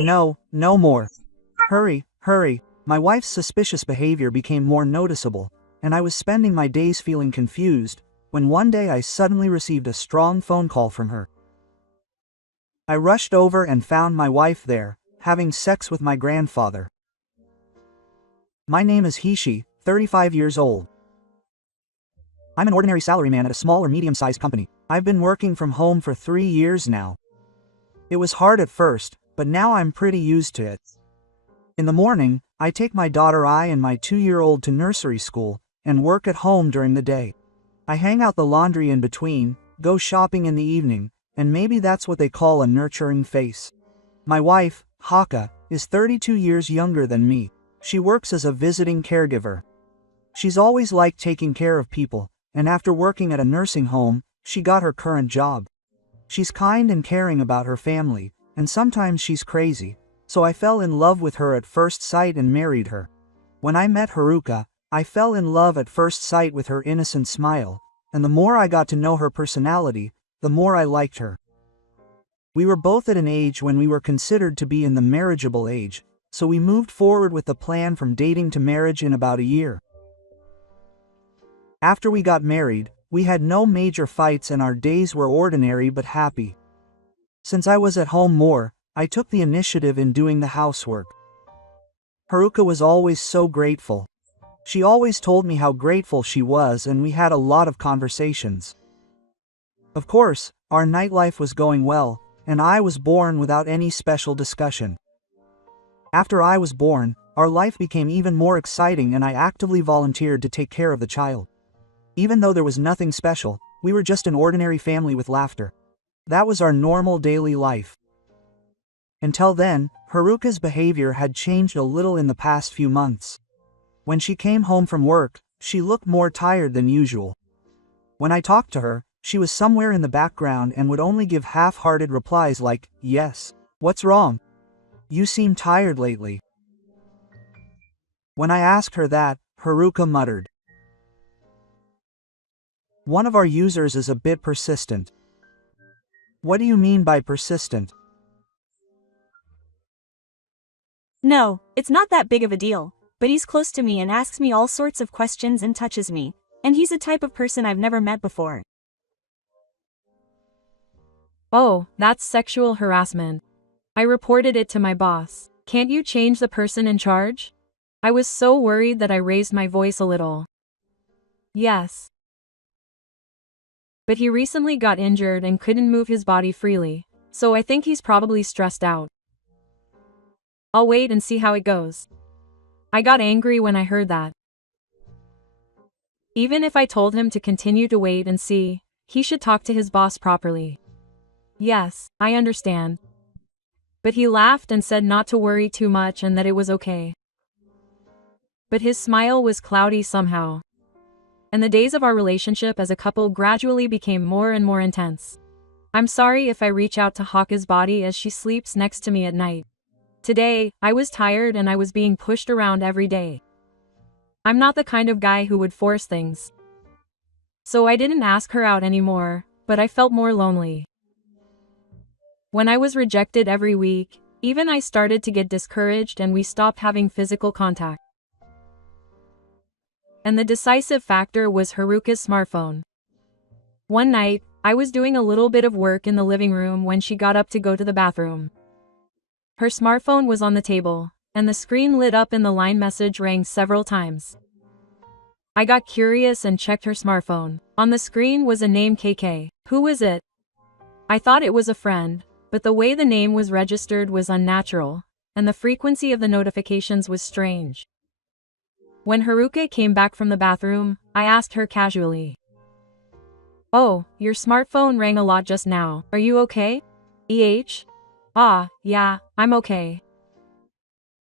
No, no more. Hurry, hurry. My wife's suspicious behavior became more noticeable, and I was spending my days feeling confused, when one day I suddenly received a strong phone call from her. I rushed over and found my wife there, having sex with my grandfather. My name is Hishi, 35 years old. I'm an ordinary salaryman at a small or medium-sized company. I've been working from home for 3 years now. It was hard at first, but now I'm pretty used to it. In the morning, I take my daughter I and my 2-year-old to nursery school, and work at home during the day. I hang out the laundry in between, go shopping in the evening, and maybe that's what they call a nurturing face. My wife, Haka, is 32 years younger than me. She works as a visiting caregiver. She's always liked taking care of people, and after working at a nursing home, she got her current job. She's kind and caring about her family, and sometimes she's crazy, so I fell in love with her at first sight and married her. When I met Haruka, I fell in love at first sight with her innocent smile, and the more I got to know her personality, the more I liked her. We were both at an age when we were considered to be in the marriageable age, so we moved forward with the plan from dating to marriage in about a year. After we got married, we had no major fights and our days were ordinary but happy. Since I was at home more, I took the initiative in doing the housework. Haruka was always so grateful. She always told me how grateful she was and we had a lot of conversations. Of course, our nightlife was going well, and I was born without any special discussion. After I was born, our life became even more exciting and I actively volunteered to take care of the child. Even though there was nothing special, we were just an ordinary family with laughter. That was our normal daily life. Until then, Haruka's behavior had changed a little in the past few months. When she came home from work, she looked more tired than usual. When I talked to her, she was somewhere in the background and would only give half-hearted replies like, "Yes. What's wrong? You seem tired lately." When I asked her that, Haruka muttered, "One of our users is a bit persistent." What do you mean by persistent? No, it's not that big of a deal, but he's close to me and asks me all sorts of questions and touches me, and he's a type of person I've never met before. Oh, that's sexual harassment. I reported it to my boss. Can't you change the person in charge? I was so worried that I raised my voice a little. Yes. But he recently got injured and couldn't move his body freely, so I think he's probably stressed out. I'll wait and see how it goes. I got angry when I heard that. Even if I told him to continue to wait and see, he should talk to his boss properly. Yes, I understand. But he laughed and said not to worry too much and that it was okay. But his smile was cloudy somehow. And the days of our relationship as a couple gradually became more and more intense. I'm sorry if I reach out to Haka's body as she sleeps next to me at night. Today, I was tired and I was being pushed around every day. I'm not the kind of guy who would force things. So I didn't ask her out anymore, but I felt more lonely. When I was rejected every week, even I started to get discouraged and we stopped having physical contact. And the decisive factor was Haruka's smartphone. One night, I was doing a little bit of work in the living room when she got up to go to the bathroom. Her smartphone was on the table, and the screen lit up and the line message rang several times. I got curious and checked her smartphone. On the screen was a name KK. Who was it? I thought it was a friend, but the way the name was registered was unnatural, and the frequency of the notifications was strange. When Haruka came back from the bathroom, I asked her casually, "Oh, your smartphone rang a lot just now. Are you okay?" Yeah, I'm okay.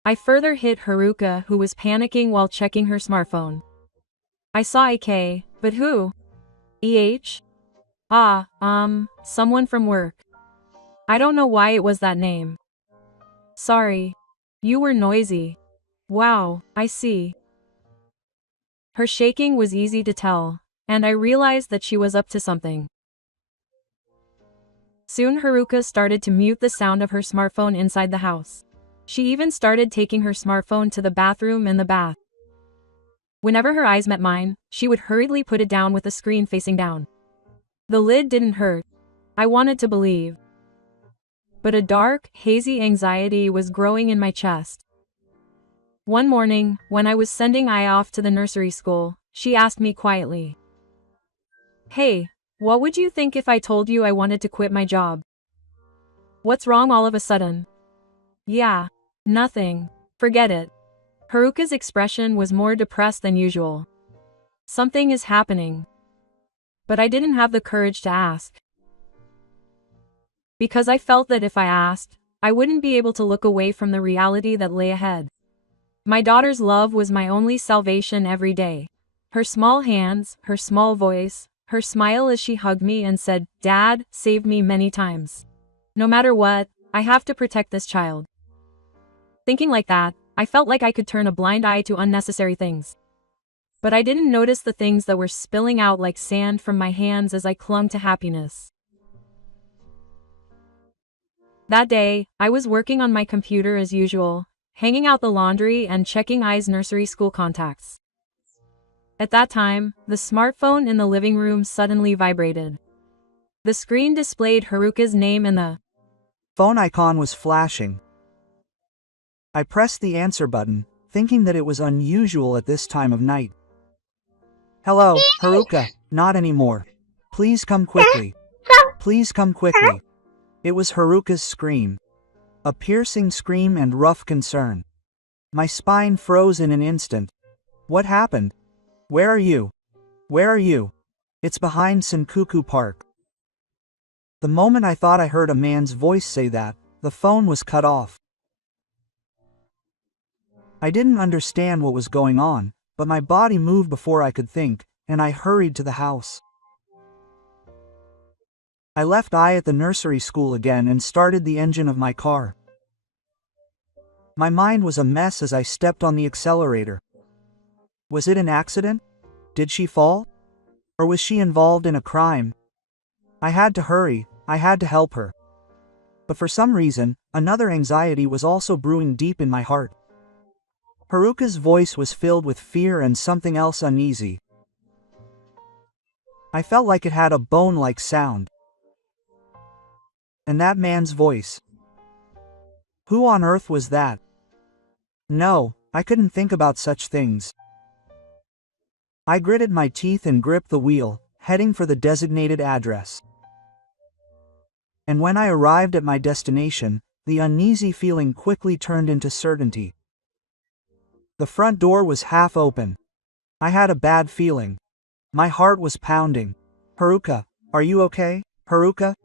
I further hit Haruka, who was panicking while checking her smartphone. I saw AK, but who? Someone from work. I don't know why it was that name. Sorry. You were noisy. Wow, I see. Her shaking was easy to tell, and I realized that she was up to something. Soon Haruka started to mute the sound of her smartphone inside the house. She even started taking her smartphone to the bathroom in the bath. Whenever her eyes met mine, she would hurriedly put it down with the screen facing down. The lid didn't hurt. I wanted to believe. But a dark, hazy anxiety was growing in my chest. One morning, when I was sending I off to the nursery school, she asked me quietly, "Hey, what would you think if I told you I wanted to quit my job?" "What's wrong all of a sudden?" "Yeah, nothing. Forget it." Haruka's expression was more depressed than usual. "Something is happening." But I didn't have the courage to ask. Because I felt that if I asked, I wouldn't be able to look away from the reality that lay ahead. My daughter's love was my only salvation every day. Her small hands, her small voice, her smile as she hugged me and said, "Dad, saved me" many times. No matter what, I have to protect this child. Thinking like that, I felt like I could turn a blind eye to unnecessary things. But I didn't notice the things that were spilling out like sand from my hands as I clung to happiness. That day, I was working on my computer as usual, hanging out the laundry and checking I's nursery school contacts. At that time, the smartphone in the living room suddenly vibrated. The screen displayed Haruka's name and the phone icon was flashing. I pressed the answer button, thinking that it was unusual at this time of night. "Hello, Haruka, not anymore. Please come quickly. Please come quickly." It was Haruka's scream. A piercing scream and rough concern. My spine froze in an instant. What happened? Where are you? Where are you? It's behind Senkuku Park. The moment I thought I heard a man's voice say that, the phone was cut off. I didn't understand what was going on, but my body moved before I could think, and I hurried to the house. I left I at the nursery school again and started the engine of my car. My mind was a mess as I stepped on the accelerator. Was it an accident? Did she fall? Or was she involved in a crime? I had to hurry, I had to help her. But for some reason, another anxiety was also brewing deep in my heart. Haruka's voice was filled with fear and something else uneasy. I felt like it had a bone-like sound. And that man's voice. Who on earth was that? No, I couldn't think about such things. I gritted my teeth and gripped the wheel, heading for the designated address. And when I arrived at my destination, the uneasy feeling quickly turned into certainty. The front door was half open. I had a bad feeling. My heart was pounding. "Haruka, are you okay? Haruka?"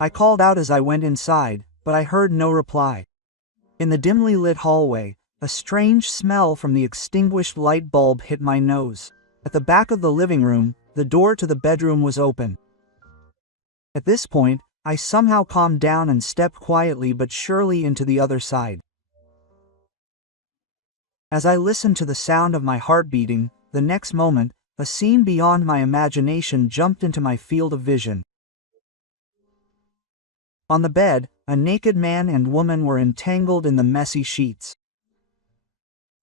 I called out as I went inside, but I heard no reply. In the dimly lit hallway, a strange smell from the extinguished light bulb hit my nose. At the back of the living room, the door to the bedroom was open. At this point, I somehow calmed down and stepped quietly but surely into the other side. As I listened to the sound of my heart beating, the next moment, a scene beyond my imagination jumped into my field of vision. On the bed, a naked man and woman were entangled in the messy sheets.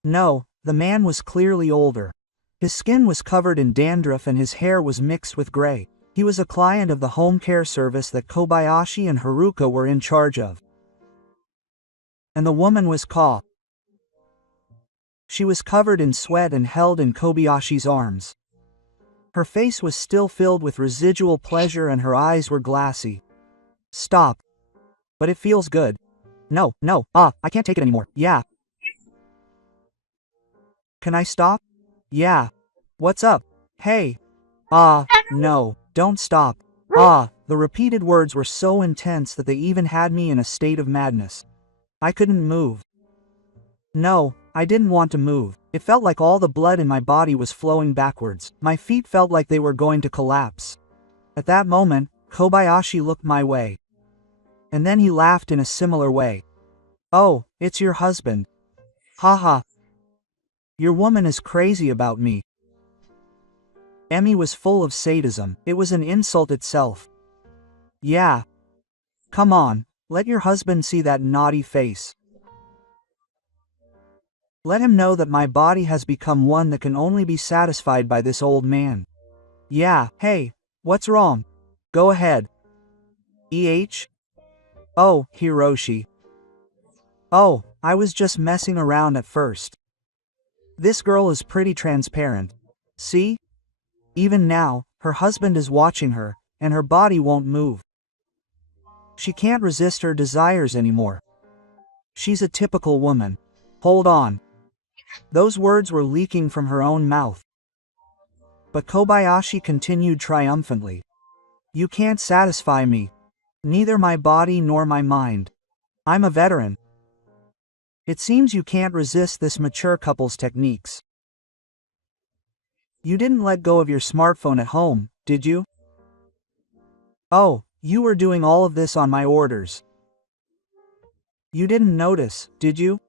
No, the man was clearly older. His skin was covered in dandruff and his hair was mixed with gray. He was a client of the home care service that Kobayashi and Haruka were in charge of. And the woman was Ka. She was covered in sweat and held in Kobayashi's arms. Her face was still filled with residual pleasure and her eyes were glassy. "Stop. But it feels good." No, I can't take it anymore. Yeah. "Can I stop?" "Yeah. What's up? Hey." No, don't stop." The repeated words were so intense that they even had me in a state of madness. I couldn't move. No, I didn't want to move. It felt like all the blood in my body was flowing backwards. My feet felt like they were going to collapse. At that moment, Kobayashi looked my way. And then he laughed in a similar way. "Oh, it's your husband. Haha. Your woman is crazy about me." Emmy was full of sadism. It was an insult itself. "Yeah. Come on, let your husband see that naughty face. Let him know that my body has become one that can only be satisfied by this old man. Yeah, hey, what's wrong? Go ahead. Oh, Hiroshi. Oh, I was just messing around at first. This girl is pretty transparent. See? Even now, her husband is watching her, and her body won't move. She can't resist her desires anymore. She's a typical woman. Hold on. Those words were leaking from her own mouth. But Kobayashi continued triumphantly. You can't satisfy me. Neither my body nor my mind. I'm a veteran. It seems you can't resist this mature couple's techniques. You didn't let go of your smartphone at home, did you? Oh, you were doing all of this on my orders. You didn't notice, did you?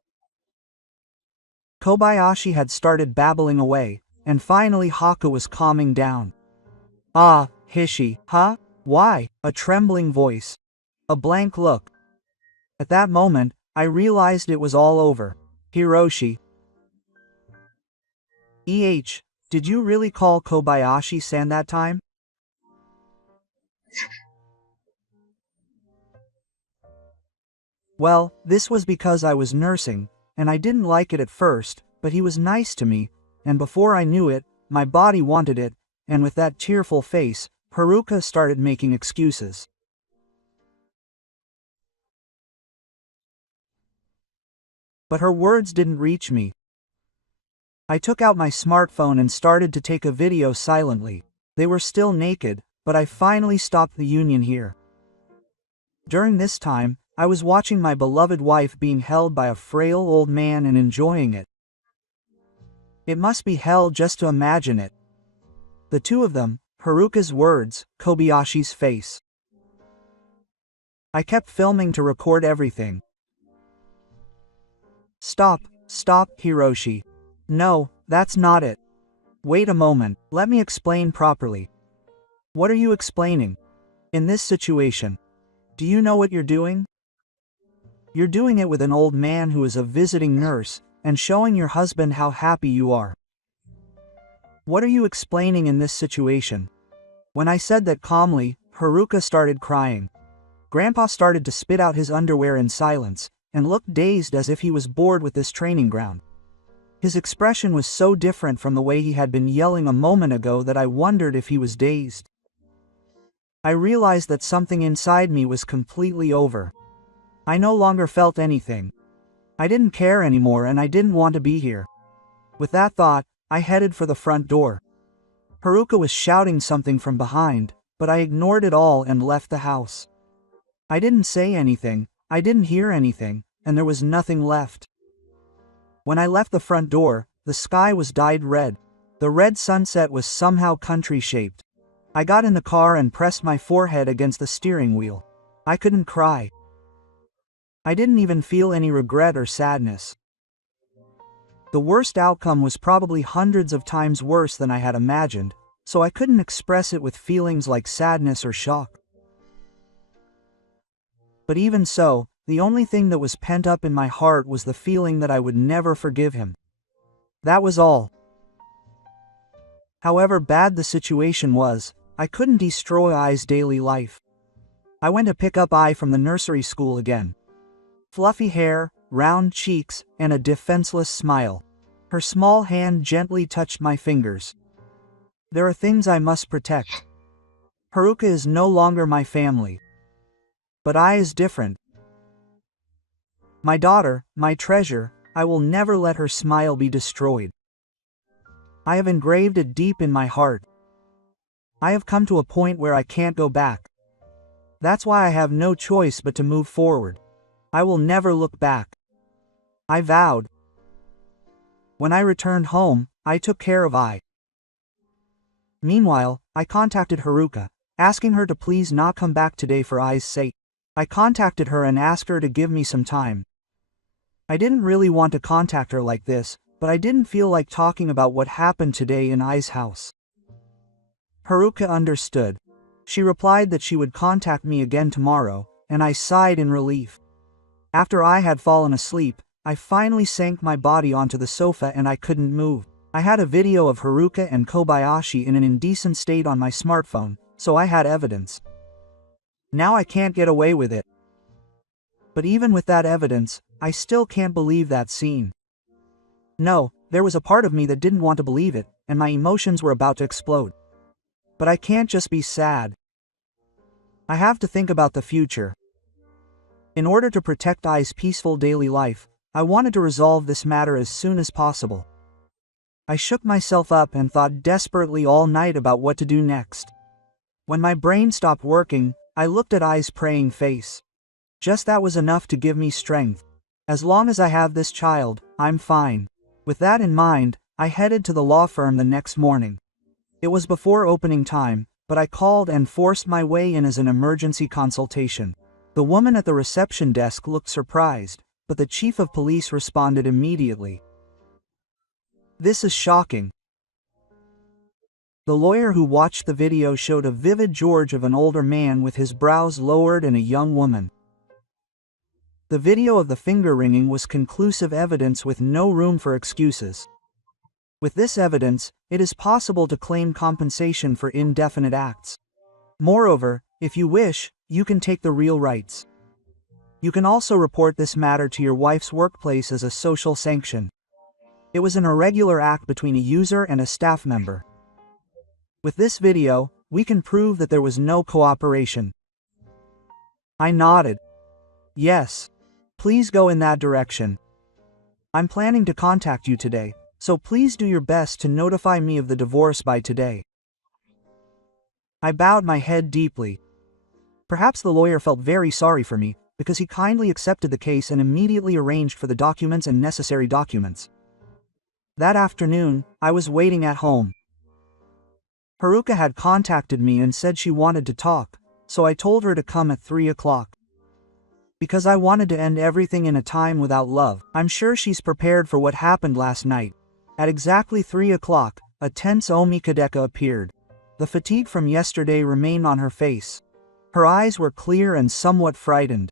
Kobayashi had started babbling away, and finally Haku was calming down. Ah, Hishi, huh? Why? A trembling voice. A blank look. At that moment, I realized it was all over. Hiroshi. Did you really call Kobayashi-san that time? Well, this was because I was nursing, and I didn't like it at first, but he was nice to me, and before I knew it, my body wanted it, and with that tearful face, Haruka started making excuses. But her words didn't reach me. I took out my smartphone and started to take a video silently. They were still naked, but I finally stopped the union here. During this time, I was watching my beloved wife being held by a frail old man and enjoying it. It must be hell just to imagine it. The two of them, Haruka's words, Kobayashi's face. I kept filming to record everything. Stop, Hiroshi. No, that's not it. Wait a moment, let me explain properly. What are you explaining? In this situation, do you know what you're doing? You're doing it with an old man who is a visiting nurse, and showing your husband how happy you are. What are you explaining in this situation? When I said that calmly, Haruka started crying. Grandpa started to spit out his underwear in silence, and looked dazed as if he was bored with this training ground. His expression was so different from the way he had been yelling a moment ago that I wondered if he was dazed. I realized that something inside me was completely over. I no longer felt anything. I didn't care anymore and I didn't want to be here. With that thought, I headed for the front door. Haruka was shouting something from behind, but I ignored it all and left the house. I didn't say anything, I didn't hear anything, and there was nothing left. When I left the front door, the sky was dyed red. The red sunset was somehow country-shaped. I got in the car and pressed my forehead against the steering wheel. I couldn't cry. I didn't even feel any regret or sadness. The worst outcome was probably hundreds of times worse than I had imagined, so I couldn't express it with feelings like sadness or shock. But even so, the only thing that was pent up in my heart was the feeling that I would never forgive him. That was all. However bad the situation was, I couldn't destroy Ai's daily life. I went to pick up Ai from the nursery school again. Fluffy hair, round cheeks, and a defenseless smile. Her small hand gently touched my fingers. There are things I must protect. Haruka is no longer my family. But Ai is different. My daughter, my treasure, I will never let her smile be destroyed. I have engraved it deep in my heart. I have come to a point where I can't go back. That's why I have no choice but to move forward. I will never look back. I vowed. When I returned home, I took care of Ai. Meanwhile, I contacted Haruka, asking her to please not come back today for Ai's sake. I contacted her and asked her to give me some time. I didn't really want to contact her like this, but I didn't feel like talking about what happened today in Ai's house. Haruka understood. She replied that she would contact me again tomorrow, and I sighed in relief. After I had fallen asleep, I finally sank my body onto the sofa and I couldn't move. I had a video of Haruka and Kobayashi in an indecent state on my smartphone, so I had evidence. Now I can't get away with it. But even with that evidence, I still can't believe that scene. No, there was a part of me that didn't want to believe it, and my emotions were about to explode. But I can't just be sad. I have to think about the future. In order to protect Ai's peaceful daily life, I wanted to resolve this matter as soon as possible. I shook myself up and thought desperately all night about what to do next. When my brain stopped working, I looked at Ai's praying face. Just that was enough to give me strength. As long as I have this child, I'm fine. With that in mind, I headed to the law firm the next morning. It was before opening time, but I called and forced my way in as an emergency consultation. The woman at the reception desk looked surprised, but the chief of police responded immediately. This is shocking. The lawyer who watched the video showed a vivid George of an older man with his brows lowered and a young woman. The video of the finger ringing was conclusive evidence with no room for excuses. With this evidence, it is possible to claim compensation for indefinite acts. Moreover, if you wish, you can take the real rights. You can also report this matter to your wife's workplace as a social sanction. It was an irregular act between a user and a staff member. With this video, we can prove that there was no cooperation. I nodded. Yes. Please go in that direction. I'm planning to contact you today, so please do your best to notify me of the divorce by today. I bowed my head deeply. Perhaps the lawyer felt very sorry for me, because he kindly accepted the case and immediately arranged for the documents and necessary documents. That afternoon, I was waiting at home. Haruka had contacted me and said she wanted to talk, so I told her to come at 3 o'clock. Because I wanted to end everything in a time without love, I'm sure she's prepared for what happened last night. At exactly 3 o'clock, a tense Omikadeka appeared. The fatigue from yesterday remained on her face. Her eyes were clear and somewhat frightened.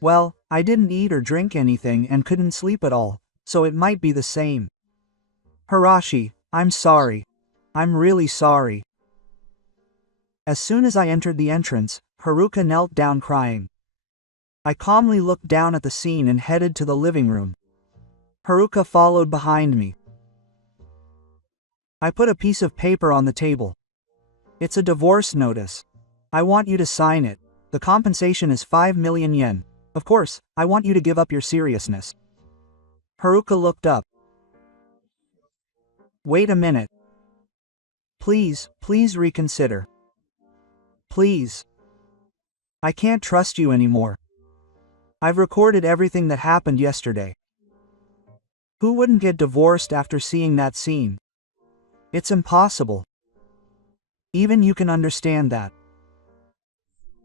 Well, I didn't eat or drink anything and couldn't sleep at all, so it might be the same. Hirashi, I'm sorry. I'm really sorry. As soon as I entered the entrance, Haruka knelt down crying. I calmly looked down at the scene and headed to the living room. Haruka followed behind me. I put a piece of paper on the table. It's a divorce notice. I want you to sign it. The compensation is 5 million yen. Of course, I want you to give up your seriousness. Haruka looked up. Wait a minute. Please reconsider. Please. I can't trust you anymore. I've recorded everything that happened yesterday. Who wouldn't get divorced after seeing that scene? It's impossible. Even you can understand that.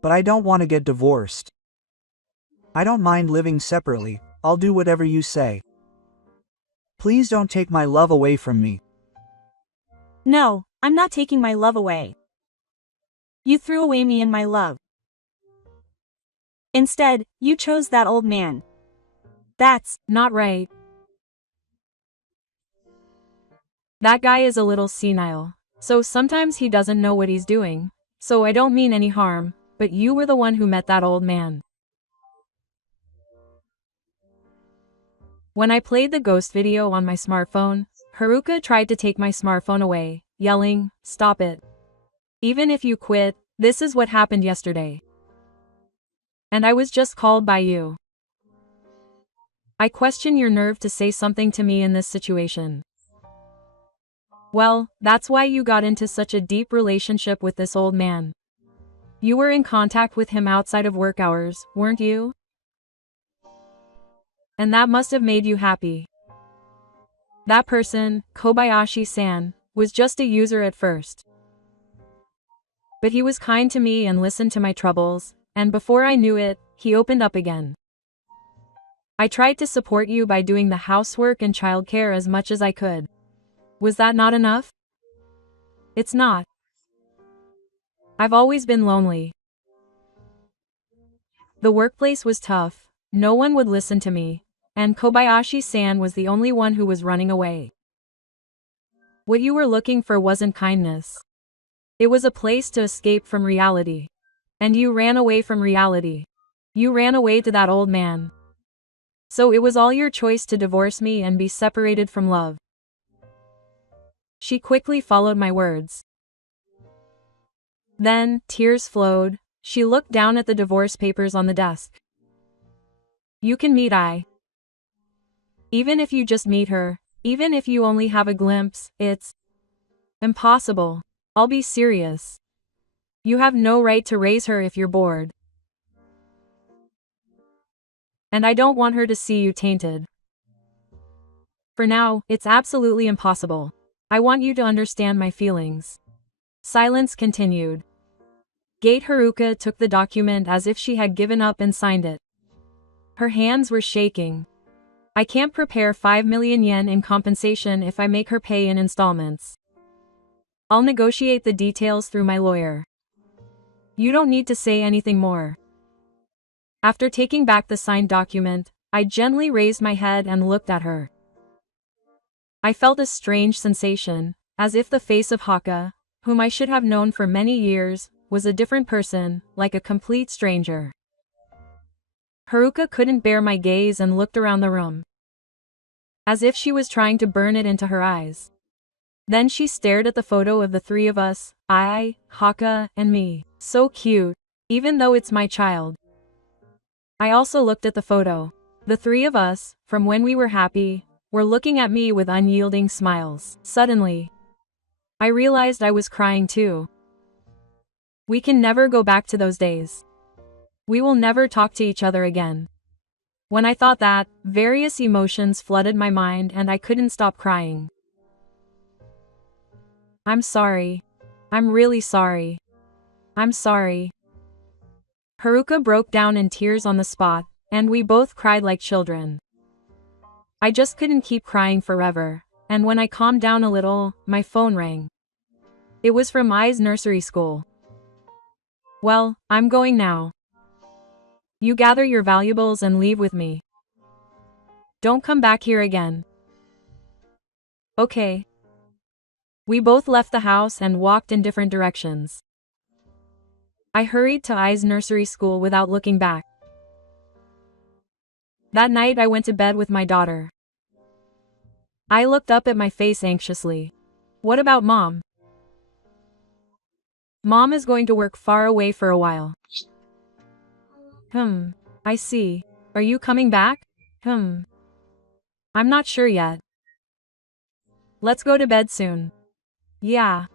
But I don't want to get divorced. I don't mind living separately, I'll do whatever you say. Please don't take my love away from me. No, I'm not taking my love away. You threw away me and my love. Instead, you chose that old man. That's not right. That guy is a little senile, so sometimes he doesn't know what he's doing. So I don't mean any harm, but you were the one who met that old man. When I played the ghost video on my smartphone, Haruka tried to take my smartphone away, yelling, "Stop it. Even if you quit, this is what happened yesterday. And I was just called by you. I question your nerve to say something to me in this situation. Well, that's why you got into such a deep relationship with this old man. You were in contact with him outside of work hours, weren't you? And that must have made you happy. That person, Kobayashi-san, was just a user at first. But he was kind to me and listened to my troubles, and before I knew it, he opened up again. I tried to support you by doing the housework and childcare as much as I could. Was that not enough? It's not. I've always been lonely. The workplace was tough, no one would listen to me, and Kobayashi-san was the only one who was running away. What you were looking for wasn't kindness. It was a place to escape from reality. And you ran away from reality. You ran away to that old man. So it was all your choice to divorce me and be separated from love. She quickly followed my words. Then, tears flowed, she looked down at the divorce papers on the desk. You can meet I. Even if you just meet her, even if you only have a glimpse, it's impossible. I'll be serious. You have no right to raise her if you're bored. And I don't want her to see you tainted. For now, it's absolutely impossible. I want you to understand my feelings. Silence continued. Gate Haruka took the document as if she had given up and signed it. Her hands were shaking. I can't prepare 5 million yen in compensation if I make her pay in installments. I'll negotiate the details through my lawyer. You don't need to say anything more. After taking back the signed document, I gently raised my head and looked at her. I felt a strange sensation, as if the face of Haka, whom I should have known for many years, was a different person, like a complete stranger. Haruka couldn't bear my gaze and looked around the room, as if she was trying to burn it into her eyes. Then she stared at the photo of the three of us, I, Haka, and me. So cute, even though it's my child. I also looked at the photo. The three of us, from when we were happy, were looking at me with unyielding smiles. Suddenly, I realized I was crying too. We can never go back to those days. We will never talk to each other again. When I thought that, various emotions flooded my mind and I couldn't stop crying. I'm sorry. I'm really sorry. I'm sorry. Haruka broke down in tears on the spot, and we both cried like children. I just couldn't keep crying forever, and when I calmed down a little, my phone rang. It was from Ai's nursery school. Well, I'm going now. You gather your valuables and leave with me. Don't come back here again. Okay. We both left the house and walked in different directions. I hurried to Ai's nursery school without looking back. That night I went to bed with my daughter. I looked up at my face anxiously. What about Mom? Mom is going to work far away for a while. I see. Are you coming back? I'm not sure yet. Let's go to bed soon. Yeah.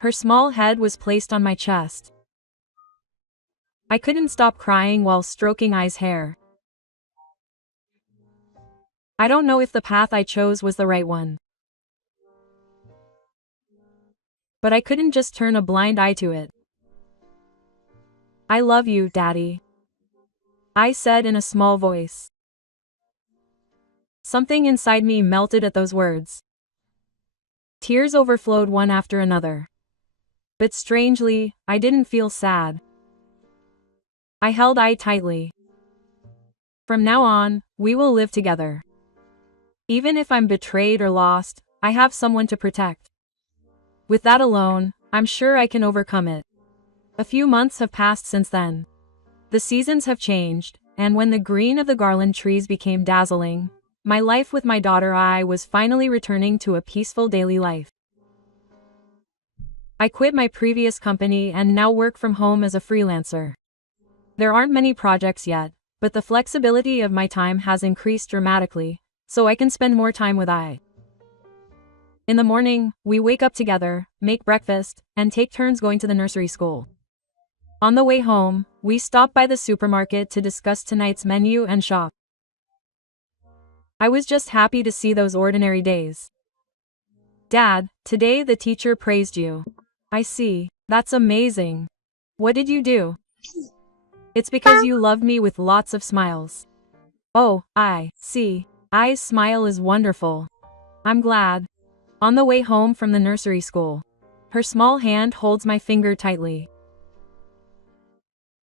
Her small head was placed on my chest. I couldn't stop crying while stroking Ai's hair. I don't know if the path I chose was the right one. But I couldn't just turn a blind eye to it. I love you, Daddy. I said in a small voice. Something inside me melted at those words. Tears overflowed one after another. But strangely, I didn't feel sad. I held Ai tightly. From now on, we will live together. Even if I'm betrayed or lost, I have someone to protect. With that alone, I'm sure I can overcome it. A few months have passed since then. The seasons have changed, and when the green of the garland trees became dazzling, my life with my daughter Ai was finally returning to a peaceful daily life. I quit my previous company and now work from home as a freelancer. There aren't many projects yet, but the flexibility of my time has increased dramatically, so I can spend more time with Ai. In the morning, we wake up together, make breakfast, and take turns going to the nursery school. On the way home, we stop by the supermarket to discuss tonight's menu and shop. I was just happy to see those ordinary days. Dad, today the teacher praised you. I see. That's amazing. What did you do? It's because you loved me with lots of smiles. Oh, I see. Ai's smile is wonderful. I'm glad. On the way home from the nursery school, her small hand holds my finger tightly.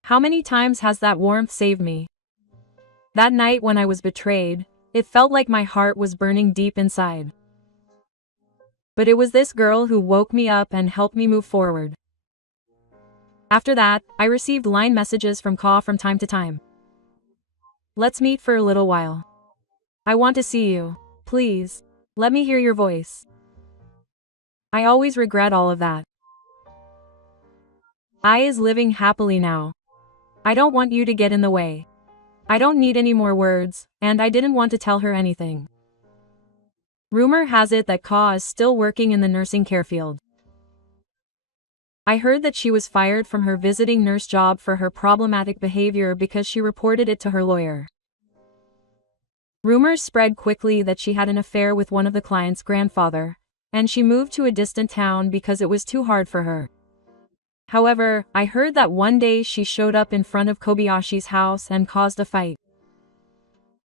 How many times has that warmth saved me? That night when I was betrayed, it felt like my heart was burning deep inside. But it was this girl who woke me up and helped me move forward. After that, I received line messages from Ka from time to time. Let's meet for a little while. I want to see you. Please, let me hear your voice. I always regret all of that. I is living happily now. I don't want you to get in the way. I don't need any more words, and I didn't want to tell her anything. Rumor has it that Ka is still working in the nursing care field. I heard that she was fired from her visiting nurse job for her problematic behavior because she reported it to her lawyer. Rumors spread quickly that she had an affair with one of the client's grandfather, and she moved to a distant town because it was too hard for her. However, I heard that one day she showed up in front of Kobayashi's house and caused a fight.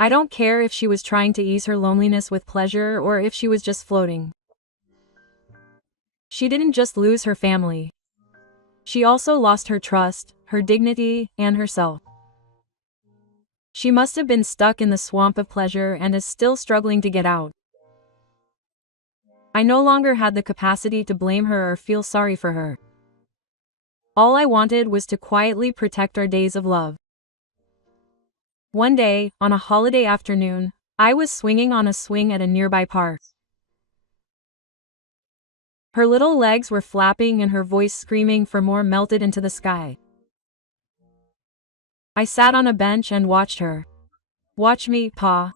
I don't care if she was trying to ease her loneliness with pleasure or if she was just floating. She didn't just lose her family. She also lost her trust, her dignity, and herself. She must have been stuck in the swamp of pleasure and is still struggling to get out. I no longer had the capacity to blame her or feel sorry for her. All I wanted was to quietly protect our days of love. One day, on a holiday afternoon, I was swinging on a swing at a nearby park. Her little legs were flapping and her voice screaming for more melted into the sky. I sat on a bench and watched her. Watch me, Pa.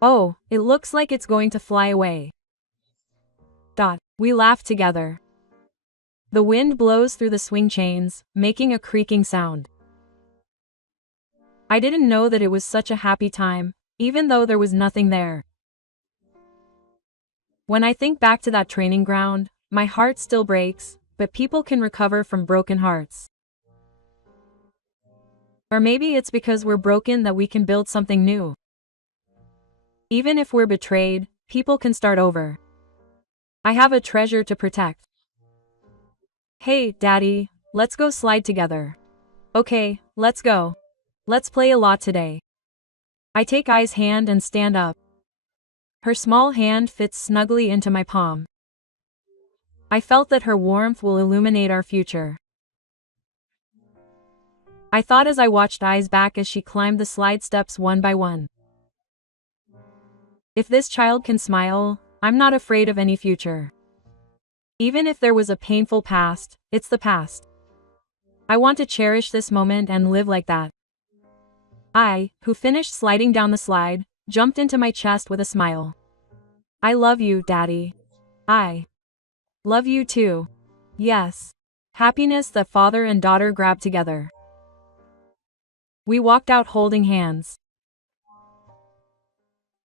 Oh, it looks like it's going to fly away. We laughed together. The wind blows through the swing chains, making a creaking sound. I didn't know that it was such a happy time, even though there was nothing there. When I think back to that training ground, my heart still breaks, but people can recover from broken hearts. Or maybe it's because we're broken that we can build something new. Even if we're betrayed, people can start over. I have a treasure to protect. Hey, Daddy, let's go slide together. Okay, let's go. Let's play a lot today. I take Ai's hand and stand up. Her small hand fits snugly into my palm. I felt that her warmth will illuminate our future. I thought as I watched Ai's back as she climbed the slide steps one by one. If this child can smile, I'm not afraid of any future. Even if there was a painful past, it's the past. I want to cherish this moment and live like that. I, who finished sliding down the slide, jumped into my chest with a smile. I love you, Daddy. I love you too. Yes. Happiness that father and daughter grabbed together. We walked out holding hands.